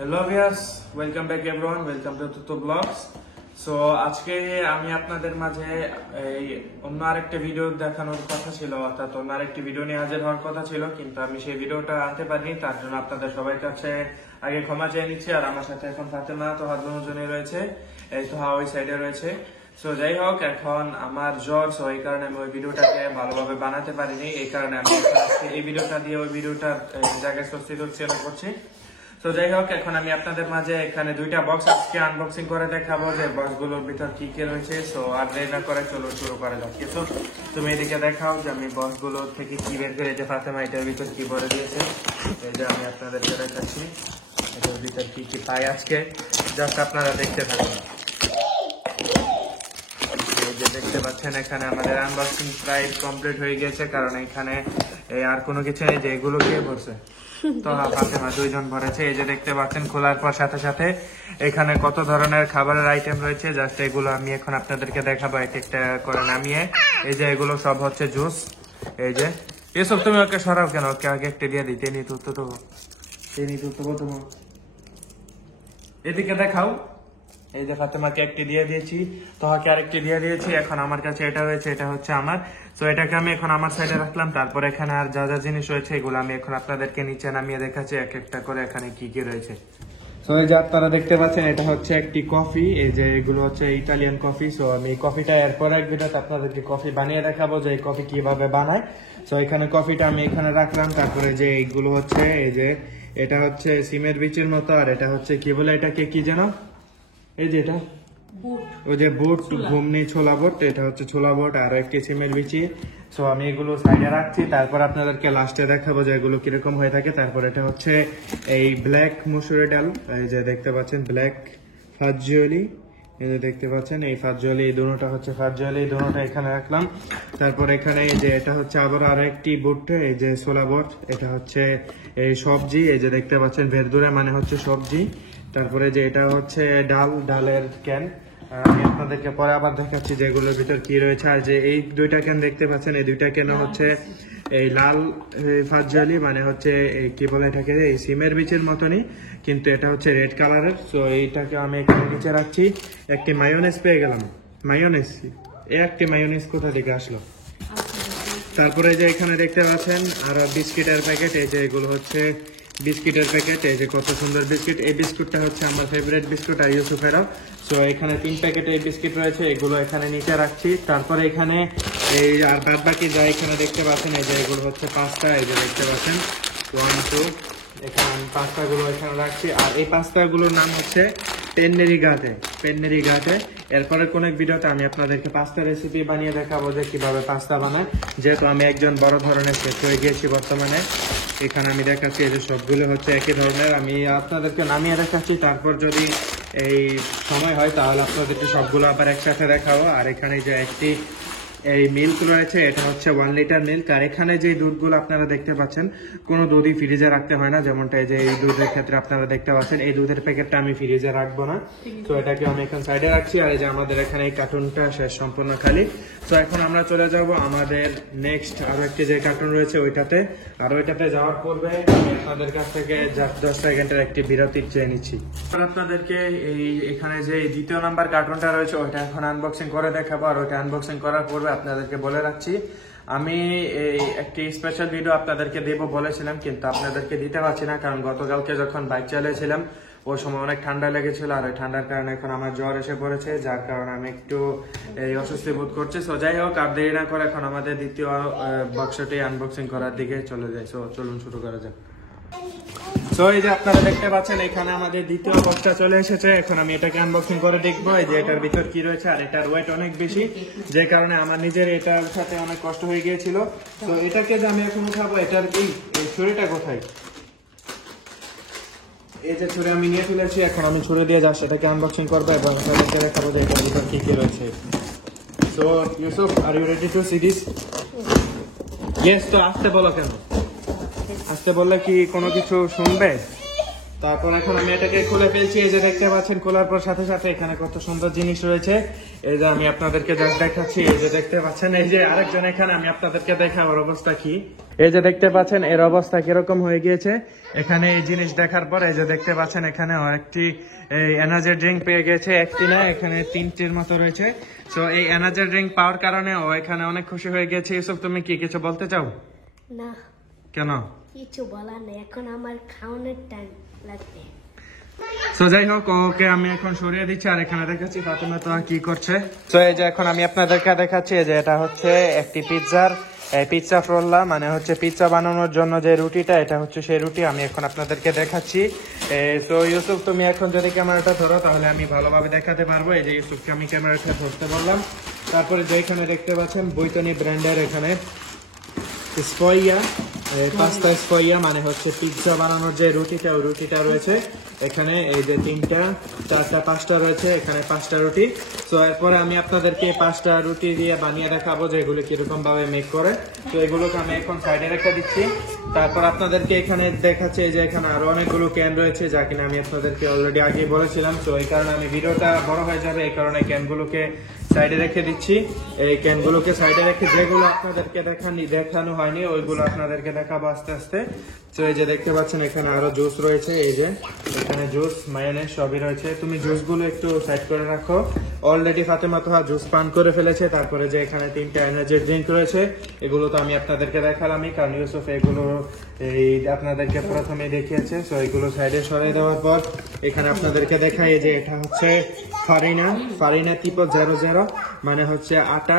Hello viewers, welcome back everyone, welcome to Tutu blogs. So আজকে আমি আপনাদের মাঝে এই অন্য আরেকটা ভিডিও দেখানোর কথা ছিল, অর্থাৎ অন্য আরেকটি ভিডিও নিয়ে হাজির হওয়ার কথা ছিল, কিন্তু আমি সেই ভিডিওটা আনতে পারিনি। তার জন্য আপনাদের সবার কাছে আগে ক্ষমা চেয়ে নিচ্ছি। আর আমার সাথে এখন ফাতেমা তো হাত দুজনে রয়েছে, এই তো ওই সাইডে রয়েছে। সো যাই হোক, এখন আমার জ্বর, সো এই কারণে আমি ওই ভিডিওটাকে ভালোভাবে বানাতে পারিনি। এই কারণে আমি আজকে এই ভিডিওটা দিয়ে ওই ভিডিওটার জায়গায় সাবস্টিটিউশন করছি। তো যাই হোক, এখন আমি আপনাদের মাঝে এখানে দুইটা বক্স আজকে আনবক্সিং করে দেখাবো যে বক্সগুলোর ভিতর কি কি রয়েছে। সো আর দেরি না করে চলো শুরু করা যাক। তো তুমি এদিকে দেখাও যে আমি বক্সগুলো থেকে কি বের করে, যে ফাতেমা এটার ভিতর কি ভরে দিয়েছে, এই যে আমি আপনাদেরকে দেখাচ্ছি এটার ভিতর কি কি পাই আজকে, জাস্ট আপনারা দেখতে থাকুন। এই যে দেখতে পাচ্ছেন এখানে আমাদের আনবক্সিং প্রায় কমপ্লিট হয়ে গেছে, কারণ এখানে আর কোনো কিছু নেই যে এগুলো কে ভরছে। তো ফাতেমা দুইজন ভরেছে। এই যে দেখতে পাচ্ছেন খোলার পর সাথে সাথে এখানে কত ধরনের খাবারের আইটেম রয়েছে, জাস্ট এগুলো আমি এখন আপনাদেরকে দেখাবো এক একটা করে নামিয়ে। এই যে এগুলো সব হচ্ছে জুস। এই যে এসব তুমি ওকে সরাও কেন, ওকে আগে একটা দিয়ে দিই। তেনি তুতো তোমার এদিকে দেখাও। এই যে ফাতেমাকে একটি দিয়ে দিয়েছি, তোহাকে আরেকটি দিয়ে দিয়েছি। এখন আমার কাছে এটা রয়েছে, এটা হচ্ছে আমার। তো এটাকে আমি এখন আমার সাইডে রাখলাম। তারপর এখানে আর যা যা জিনিস রয়েছে এগুলো আমি এখন আপনাদেরকে নিচে নামিয়ে দেখাচ্ছি এক একটা করে এখানে কি কি রয়েছে। তো এই যে আপনারা দেখতে পাচ্ছেন এটা হচ্ছে একটি কফি। এই যে এগুলো হচ্ছে ইটালিয়ান কফি। সো আমি কফিটা এরপর এক ভিডিওতে আপনাদেরকে কফি বানিয়ে দেখাবো যে এই কফি কিভাবে বানায়। তো এখানে কফিটা আমি এখানে রাখলাম। তারপরে যে এইগুলো হচ্ছে, এই যে এটা হচ্ছে সিমের বিচির মতো, আর এটা হচ্ছে কি বলে এটাকে কি যেন, এই যে এটা ওই যে বুট, ঘুমনি ছোলা বুট, এটা হচ্ছে ছোলা বুট আর একটি সিমের বিচি। সো আমি এগুলো সাইডে রাখছি। তারপর আপনাদেরকে লাস্টে দেখাবো যে এগুলো কিরকম হয়ে থাকে। তারপর এটা হচ্ছে এই ব্ল্যাক মুসুরি ডাল, এই যে দেখতে পাচ্ছেন ব্ল্যাক ফাজলি, এই যে দেখতে পাচ্ছেন এই ফাজলি, এই দুটোটা হচ্ছে ফাজলি, এই দুটোটা এখানে রাখলাম। তারপর এখানে এই যে এটা হচ্ছে আবার আরো একটি বুট, এই যে ছোলা বুট, এটা হচ্ছে এই সবজি, এই যে দেখতে পাচ্ছেন ভেরদুরা মানে হচ্ছে সবজি। তারপরে যে এটা হচ্ছে ডালের ক্যান, আমি আপনাদেরকে পরে আবার দেখাচ্ছি যে এগুলোর ভিতর কি রয়েছে। আর যে এই দুইটা ক্যান দেখতে পাচ্ছেন, এই দুইটা ক্যান হচ্ছে এই লাল ফাজলি মানে হচ্ছে কি বলে এটাকে, এই সিমের বিচের মতনই, কিন্তু এটা হচ্ছে রেড কালারের। সো এইটাকে আমি এখানে নিচে রাখছি। একটি মায়োনেজ পেয়ে গেলাম, মায়োনেজ, একটি মায়োনেজ কোথা থেকে আসলো। তারপরে যে এখানে দেখতে পাচ্ছেন আর বিস্কিটের প্যাকেট, এই যে এগুলো হচ্ছে বিস্কিটের প্যাকেট, এই যে কত সুন্দর বিস্কিট। এই বিস্কুটটা হচ্ছে আমার ফেভারিট বিস্কুট আর ইউসুফেরও। সো এখানে 3 প্যাকেট এই বিস্কিট রয়েছে, এগুলো এখানে নিচে রাখছি। তারপরে এখানে এই আর বাদ বাকি যা এখানে দেখতে পাচ্ছেন, এই যে এগুলো হচ্ছে পাস্তা, এই যে দেখতে পাচ্ছেন 1 2, এখানে আমি পাস্তাগুলো এখানে রাখছি। আর এই পাস্তাগুলোর নাম হচ্ছে পেন্নেরি গাতে। এরপরে কোন এক ভিডিওতে আমি আপনাদেরকে পাস্তা রেসিপি বানিয়ে দেখাবো যে কিভাবে পাস্তা বানায়, যেহেতু আমি একজন বড় ধরনের শেফ হয়ে গিয়েছি বর্তমানে। এখানে আমি দেখাচ্ছি এই যে সবগুলো হচ্ছে একই ধরনের, আমি আপনাদেরকে নামিয়ে দেখাচ্ছি। তারপর যদি এই সময় হয় তাহলে আপনাদেরকে সবগুলো আবার একসাথে দেখাবো। আর এখানে যে একটি এই মিল্ক রয়েছে, এটা হচ্ছে 1 লিটার মিল্ক। আর এখানে যে দুধগুলো আপনারা দেখতে পাচ্ছেন, কোনো দুধই ফ্রিজে রাখতে হয় না, যেমনটা এই যে এই দুধের ক্ষেত্রে আপনারা দেখতে পাচ্ছেন এই দুধের প্যাকেটটা আমি ফ্রিজে রাখবো না। তো এটাকে আমি এখন সাইডে রাখছি। আর এই যে আমাদের এখানে এই কার্টুনটা শেষ, সম্পূর্ণ খালি। তো এখন আমরা চলে যাব আমাদের নেক্সট আরো একটি যে কার্টুন রয়েছে ওইটাতে। আর ওইটাতে যাওয়ার পূর্বে আমি আপনাদের কাছ থেকে 10 সেকেন্ডের একটি বিরতি চেয়ে নিচ্ছি। আপনাদেরকে এই এখানে যে দ্বিতীয় নাম্বার কার্টুনটা রয়েছে ওইটা এখন আনবক্সিং করে দেখাবো। আর ওইটা আনবক্সিং করার পূর্বে আপনাদেরকে বলে রাখছি, আমি এই একটি স্পেশাল ভিডিও আপনাদেরকে দেবো বলেছিলাম, কিন্তু আপনাদেরকে দিতে পারছি না, কারণ গতকালকে যখন বাইক চালিয়েছিলাম ওই সময় অনেক ঠান্ডা লেগেছিল। আর ওই ঠান্ডার কারণে এখন আমার জ্বর এসে পড়েছে, যার কারণে আমি একটু এই অস্বস্তি বোধ করছি। সো যাই হোক, আর দেরি না করে এখন আমাদের দ্বিতীয় বক্সটি আনবক্সিং করার দিকে চলে যাই। সো চলুন শুরু করা যাক। তো এই যে আপনারা দেখতে পাচ্ছেন এখানে আমাদের দ্বিতীয় বক্সটা চলে এসেছে। এখন আমি এটাকে আনবক্সিং করে দেখবো এই যে এটার ভিতর কি রয়েছে। আর এটার ওয়েট অনেক বেশি, যে কারণে আমার নিজের এটার সাথে অনেক কষ্ট হয়ে গিয়েছিল। তো এটাকে যে আমি এখন উঠাবো, এটার এই ছুরিটা কোথায়, এই যে ছুরি আমি নিয়ে ফেলেছি। এখন আমি ছুরি দিয়ে যা সেটাকে আনবক্সিং করবো এবং আপনাদেরকে দেখাবো যে এটার ভিতর কি কি রয়েছে। So Yusuf, are you ready to see this? Yes. তো আসতে বলো কেন, আসতে বললে কি কোনো কিছু শুনবে? তারপর এখন আমি এটাকে খুলে ফেলছি। এই যে দেখতে পাচ্ছেন খোলার পর সাথে সাথে এখানে কত সুন্দর জিনিস রয়েছে। এই যে আমি আপনাদেরকে জাস্ট দেখাচ্ছি। এই যে দেখতে পাচ্ছেন, এই যে আরেকজন এখানে, আমি আপনাদেরকে দেখাবার অবস্থা কি। এই যে দেখতে পাচ্ছেন এর অবস্থা কিরকম হয়ে গিয়েছে। এখানে এই জিনিস দেখার পর এই যে দেখতে পাচ্ছেন এখানে আরেকটি এনার্জি ড্রিঙ্ক পেয়ে গেছে। একটি না, এখানে 3টির মতো রয়েছে। সো এই এনার্জি ড্রিঙ্ক পাওয়ার কারণে ও এখানে অনেক খুশি হয়ে গেছে। ইউসুফ, তুমি কি কিছু বলতে চাও? না, কেন? কিছু বলার নেই, এখন আমার খাওয়ানোর টাইম লাগবে। তো যাই হোক, ওকে আমি এখন সরিয়ে দিচ্ছি। আর এখানে দেখাচ্ছি ফাতেমা তো কি করছে। তো এই যে এখন আমি আপনাদেরকে দেখাচ্ছি যে এটা হচ্ছে একটি পিৎজা ফ্রোল্লা, মানে হচ্ছে পিৎজা বানানোর জন্য যে রুটিটা, এটা হচ্ছে সেই রুটি। আমি এখন আপনাদেরকে দেখাচ্ছি। তো ইউসুফ, তুমি এখন যদি ক্যামেরাটা ধরো তাহলে আমি ভালোভাবে দেখাতে পারবো। এই যে ইউসুফকে আমি ক্যামেরাটা ধরতে বললাম। তারপরে যে এখানে দেখতে পাচ্ছেন বৈতনি ব্র্যান্ডের এখানে স্পইয়া, পাস্তা স্পইয়া, মানে হচ্ছে পিৎজা বানানোর যে রুটিটা, ওই রুটিটা রয়েছে এখানে। এই যে 3টা 4টা 5টা রয়েছে এখানে, 5টা রুটি। তো এরপরে আমি আপনাদেরকে 5টা রুটি দিয়ে বানিয়ে দেখাবো যে এগুলো কিরকম ভাবে মেক করে। তো এগুলোকে আমি এখন সাইডে রেখে দিচ্ছি। তারপর আপনাদেরকে এখানে দেখাচ্ছে যে এখানে আরো অনেকগুলো ক্যান রয়েছে, যা কিনা আমি আপনাদেরকে অলরেডি আগে বলেছিলাম। তো এই কারণে আমি ভিডিওটা বড় হয়ে যাবে, এই কারণে ক্যানগুলোকে সাইডে রেখে দিচ্ছি। এই ক্যানগুলোকে সাইডে রেখে যেগুলো আপনাদেরকে দেখানো হয়নি ওইগুলো আপনাদেরকে দেখাবো আস্তে আস্তে। তো এই যে দেখতে পাচ্ছেন এখানে আরো জুস রয়েছে। এই যে এখানে জুস, মায়োনেজ সবই রয়েছে। তুমি জুসগুলো একটু সাইড করে রাখো। অলরেডি ফাতেমা তোহা জুস পান করে ফেলেছে। তারপরে যে এখানে 3টা এনার্জি ড্রিঙ্ক রয়েছে, এগুলো তো আমি আপনাদেরকে দেখালামই, কারণ ইউসুফ এগুলো এই আপনাদেরকে প্রথমে দেখিয়েছে। তো এগুলো সাইডে সরিয়ে দেওয়ার পর এখানে আপনাদেরকে দেখাই যে এটা হচ্ছে ফারিনা tipo 00, মানে হচ্ছে আটা।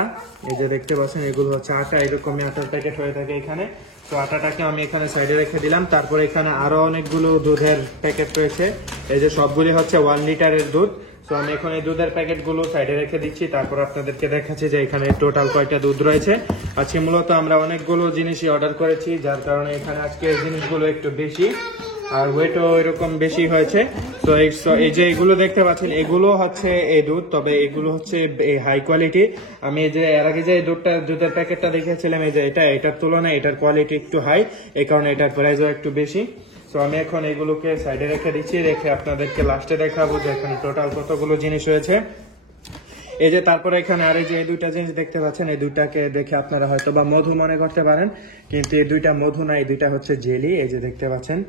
এই যে দেখতে পাচ্ছেন এগুলো হচ্ছে আটা, এরকমই আটার প্যাকেট হয়ে থাকে এখানে। তো আটাটাকে আমি এখানে সাইডে রেখে দিলাম। তারপর এখানে আরো অনেকগুলো দুধের প্যাকেট রয়েছে। এই যে সবগুলি হচ্ছে 1 লিটারের দুধ। তো আমি এখন এই দুধের প্যাকেটগুলো সাইডে রেখে দিচ্ছি। তারপর আপনাদেরকে দেখাচ্ছি যে এখানে টোটাল কয়টা দুধ রয়েছে। আজকে মূলত আমরা অনেকগুলো জিনিসই অর্ডার করেছি, যার কারণে এখানে আজকে জিনিসগুলো একটু বেশি আর ওয়েটও এরকম বেশি হয়েছে। তো এই যে এগুলো দেখতে পাচ্ছেন এগুলো হচ্ছে এই দুধ, তবে এগুলো হচ্ছে হাই কোয়ালিটি। আমি এই যে এর আগে যে দুধের প্যাকেটটা দেখেছিলাম, এই যে এটার তুলনায় এটার কোয়ালিটি একটু হাই, এই কারণে এটার প্রাইসও একটু বেশি। তো আমি এখন এগুলোকে সাইডে রেখে দিচ্ছি, রেখে আপনাদেরকে লাস্টে দেখাবো যে এখানে টোটাল কতগুলো জিনিস রয়েছে। এই যে তারপরে এখানে আর এই যে এই 2টা জিনিস দেখতে পাচ্ছেন, এই 2টাকে দেখে আপনারা হয়তো বা মধু মনে করতে পারেন, কিন্তু এই 2টা মধু না, এই 2টা হচ্ছে জেলি। এই যে দেখতে পাচ্ছেন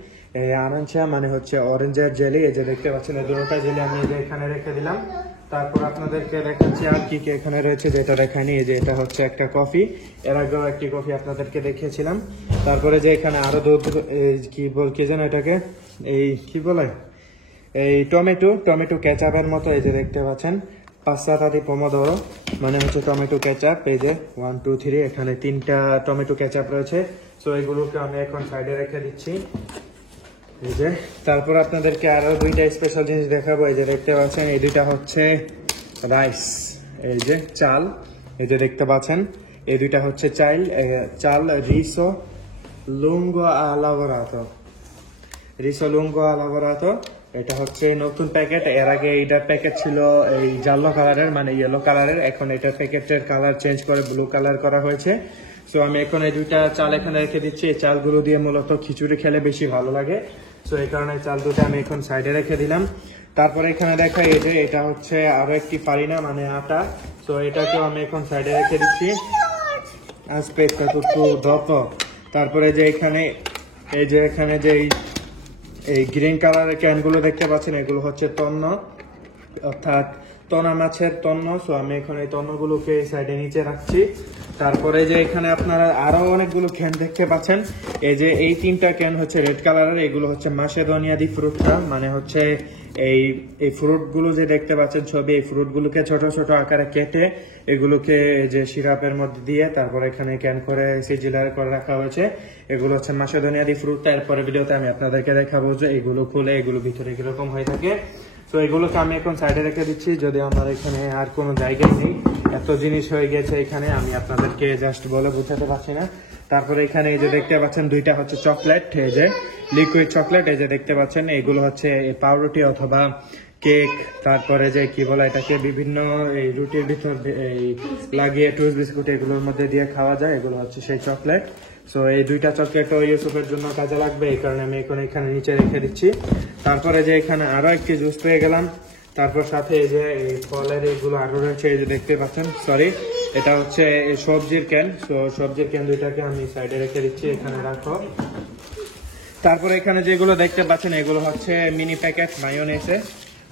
আনাঞ্চা, মানে হচ্ছে অরেঞ্জের জেলি। এই যে দেখতে পাচ্ছেন এই 2টা জেলি আমি এখানে রেখে দিলাম। তারপর আপনাদেরকে দেখাচ্ছি আর কি কি এখানে রয়েছে, যেটা দেখায়নি। এই যে এটা হচ্ছে একটা কফি, এর আগেও একটি কফি আপনাদেরকে দেখিয়েছিলাম। তারপরে যে এখানে আরো দুধ, কি যেন এটাকে এই কি বলে, এই টমেটো কেচাপের মতো। এই যে দেখতে পাচ্ছেন passata di pomodoro, মানে হচ্ছে টমেটো কেচাপ। এই যে 1 2 3 এখানে 3টা টমেটো কেচাপ রয়েছে। তো এগুলোকে আমি এখন সাইডে রেখে দিচ্ছি। এই যে তারপর আপনাদেরকে আরো 2টা স্পেশাল জিনিস দেখাবো। এই যে দেখতে পাচ্ছেন এই 2টা হচ্ছে রাইস, এই যে চাল। এই যে দেখতে পাচ্ছেন এই 2টা হচ্ছে চাল riso lungo lavorato। এটা হচ্ছে নতুন প্যাকেট। এর আগে এইটার প্যাকেট ছিল এই জালো কালারের, মানে ইয়েলো কালারের। এখন এটার প্যাকেটের কালার চেঞ্জ করে ব্লু কালার করা হয়েছে। সো আমি এখন এই 2টা চাল এখানে রেখে দিচ্ছি। এই চালগুলো দিয়ে মূলত খিচুড়ি খেলে বেশি ভালো লাগে। সো এই কারণে চাল 2টা আমি এখন সাইডে রেখে দিলাম। তারপরে এখানে দেখা এই যে এটা হচ্ছে আরো একটি ফারিনা, মানে আটা। সো এটাকেও আমি এখন সাইডে রেখে দিচ্ছি। তারপরে যে এখানে এই যে এখানে যে এই গ্রিন কালারের ক্যানগুলো দেখতে পাচ্ছেন, এগুলো হচ্ছে তন্ন, অর্থাৎ টনা মাছের তন্ন। সো আমি এখন এই তন্নগুলোকে এই সাইডে নিচে রাখছি। তারপরে যে এখানে আপনারা আরো অনেকগুলো ক্যান দেখতে পাচ্ছেন। এই যে এই 3টা ক্যান হচ্ছে রেড কালারের, এগুলো হচ্ছে মাসেদোনিয়া দি ফ্রুটটা, মানে হচ্ছে এই ফ্রুটগুলো যে দেখতে পাচ্ছেন ছবি, এই ফ্রুটগুলোকে ছোট ছোট আকারে কেটে এগুলোকে যে সিরাপের মধ্যে দিয়ে তারপর এখানে ক্যান করে সিজিলার করে রাখা হয়েছে। এগুলো হচ্ছে মাসেদোনিয়া দি ফ্রুটটা। এরপরে ভিডিওতে আমি আপনাদেরকে দেখাবো যে এগুলো খুলে এগুলো ভিতরে কিরকম হয়ে থাকে। তো এগুলোকে আমি এখন সাইডে রেখে দিচ্ছি, যদি আমার এখানে আর কোনো জায়গায় নেই, এত জিনিস হয়ে গেছে এখানে, আমি আপনাদেরকে জাস্ট বলে বোঝাতে পারছি না। তারপরে এখানে এই যে দেখতে পাচ্ছেন 2টা হচ্ছে চকলেট, এই যে লিকুইড চকলেট। এই যে দেখতে পাচ্ছেন এগুলো হচ্ছে পাউরুটি অথবা কেক, তারপরে যে কি বলে এটাকে বিভিন্ন এই রুটির ভিতর এই লাগিয়ে টোস্ট বিস্কুট এগুলোর মধ্যে দিয়ে খাওয়া যায়, এগুলো হচ্ছে সেই চকলেট। সো এই দুইটা চকলেটও ইউসুফের জন্য কাজে লাগবে, এই কারণে আমি এখন এখানে নিচে রেখে দিচ্ছি। তারপরে যে এখানে আরো একটি জুস পেয়ে গেলাম, তারপর সাথে এই যে এই ফলের এইগুলো আরো রয়েছে, এই যে দেখতে পাচ্ছেন, সরি এটা হচ্ছে এই সবজির ক্যান। সো সবজির ক্যান দুইটাকে আমি সাইডে রেখে দিচ্ছি, এখানে রাখো। তারপরে এখানে যেগুলো দেখতে পাচ্ছেন এগুলো হচ্ছে মিনি প্যাকেট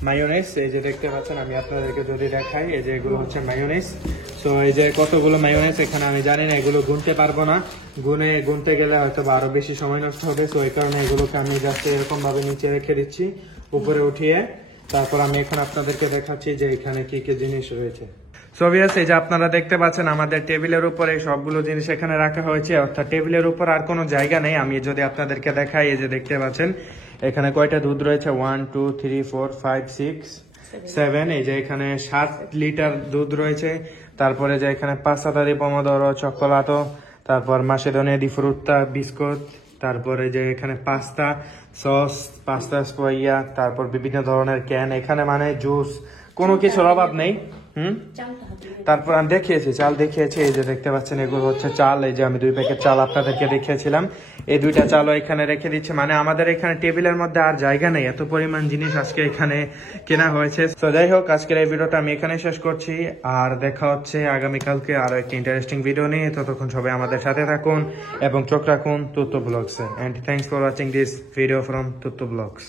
মায়োনেজ, এই যে দেখতে পাচ্ছেন, আমি আপনাদেরকে যদি দেখাই, এই যে এগুলো হচ্ছে মায়োনেজ। সো এই যে কতগুলো মায়োনেজ এখানে আমি জানি না, এগুলো গুনতে পারবো না, গুনতে গেলে হয়তো আরো বেশি সময় নষ্ট হবে। সো এই কারণে এগুলোকে আমি জাস্ট এরকম ভাবে নিচে রেখে দিচ্ছি, উপরে উঠিয়ে। তারপর আমি এখন আপনাদেরকে দেখাচ্ছি যে এখানে কি কি জিনিস রয়েছে। সো ভিউয়ার্স, এই যে আপনারা দেখতে পাচ্ছেন আমাদের টেবিলের উপরে সবগুলো জিনিস এখানে রাখা হয়েছে, অর্থাৎ টেবিলের উপর আর কোনো জায়গা নেই। আমি যদি আপনাদেরকে দেখাই, এই যে দেখতে পাচ্ছেন এখানে কয়টা দুধ রয়েছে, 1 2 3 4 5 6 7, এই যে এখানে 7 লিটার দুধ রয়েছে। তারপরে যে এখানে পাস্তা দি পমোদোরো চকোলাটো, তারপর মাসেদোনিয়া দি ফ্রুত্তা বিস্কুট, তারপরে যে এখানে পাস্তা সস, পাস্তা স্পোয়া, তারপর বিভিন্ন ধরনের ক্যান, এখানে মানে জুস, কোনো কিছুর অভাব নেই। তারপর আমি চাল দেখিয়েছি, এই যে দেখতে পাচ্ছেন এগুলো হচ্ছে চাল, এই যে আমি 2 প্যাকেট চাল আপনাদেরকে দেখিয়েছিলাম, এই 2টা চালও এখানে রেখে দিচ্ছি। মানে আমাদের এখানে টেবিলের মধ্যে আর জায়গা নেই, এত পরিমাণ জিনিস আজকে এখানে কেনা হয়েছে। তো যাই হোক, আজকের এই ভিডিওটা আমি এখানে শেষ করছি, আর দেখা হচ্ছে আগামীকালকে আরো একটা ইন্টারেস্টিং ভিডিও নিয়ে। ততক্ষণ সবাই আমাদের সাথে থাকুন এবং চোখ রাখুন তুত্তো ব্লগসে। And thanks for watching this video from Tutto blogs.